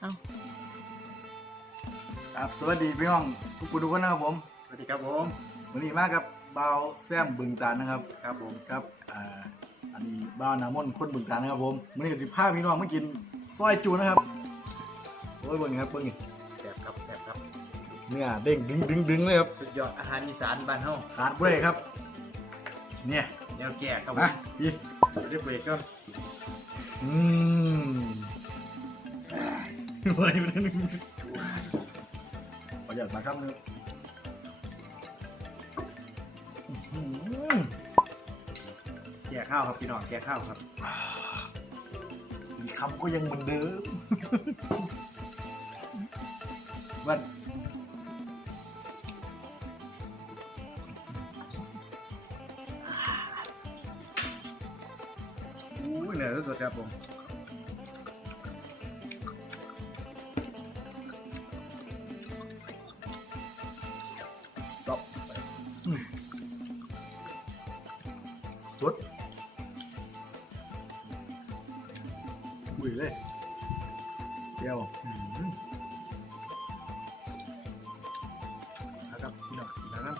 เอ้าครับสวัสดีพี่น้องทุกคนทุกคนนะครับผมสวัสดีครับผมวันนี้มากับบ่าวแซมบึงตาลนะครับครับผมครับอ่าอันนี้บ่าวนามนคนบึงตาลนะครับผมวันนี้ก็สิพาพี่น้องมากินซอยจูนะครับโอ้ยเบิ่งครับเบิ่งนี่แซ่บครับแซ่บครับเนื้อเด้งดึงดึงดึงเลยครับสุดยอดอาหารอีสานบ้านเฮาขาดเว้ยครับ เนี่ยแนวแก่ครับผนะมพี่เรียกเบรกก่อนอืม เว้ยมันนึงประหยัดมาครับนึงอื้อแก่ข้าวครับพี่น้องแก่ข้าวครับอีกคำก็ยังเหมือนเดิมวันอู้ยเหนื่อสุดๆครับผม สดอุ้ยเลยเดียวนะครับพี่น้องนะครับ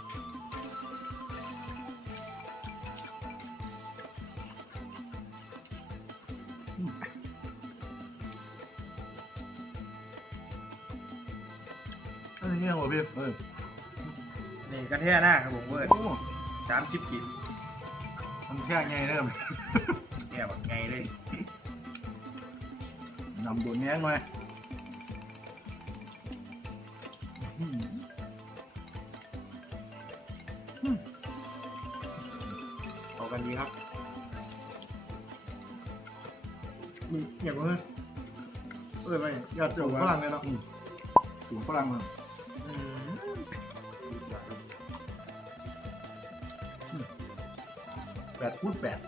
อันนี้เนี่ยหมดพี่เออนี่กระเทียหน้าครับผมเวิร์ดโอ้สามสิบกิน มันแค่ไงเริ่ม แก่แบบไงเลยนำตัวแง้งหน่อยอื้อหือเอากันดีครับมีอย่างเงี้ยเออไม่ยอดเจ้าฝรั่งเลยเนาะอืมสูงฝรั่งเลย แปดพูดแปด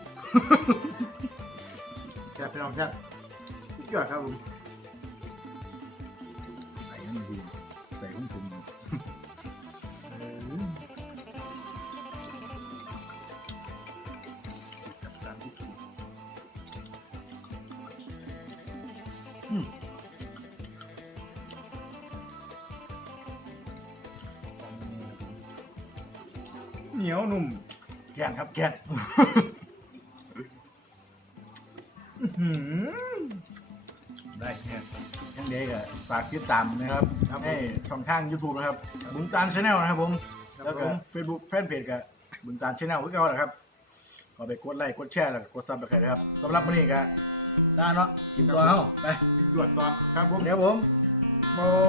แซ่บพี่น้องแซ่บสุดยอดครับผมใส่ให้มันดีใส่ของผมสามสิบกินเหนียวนุ่ม กนครับแกนหืมได้เนี่ยยังเด็กอะฝากติดตามนะครับครับผม ให้ช่องทาง YouTube นะครับ บุญตาลชาแนลนะครับผม ครับแล้วผก็ ม Facebook แฟนเพจกับบุญตาลชาแนลคือเก่าแหละครับก็ไปกดไลค์กดแชร์แล้วก็กดซับสไครต์นะครับสำหรับวันนี้ก็ได้เนาะกินตัวเอาไปตรวจต่อครับผม เดี๋ยวผมผม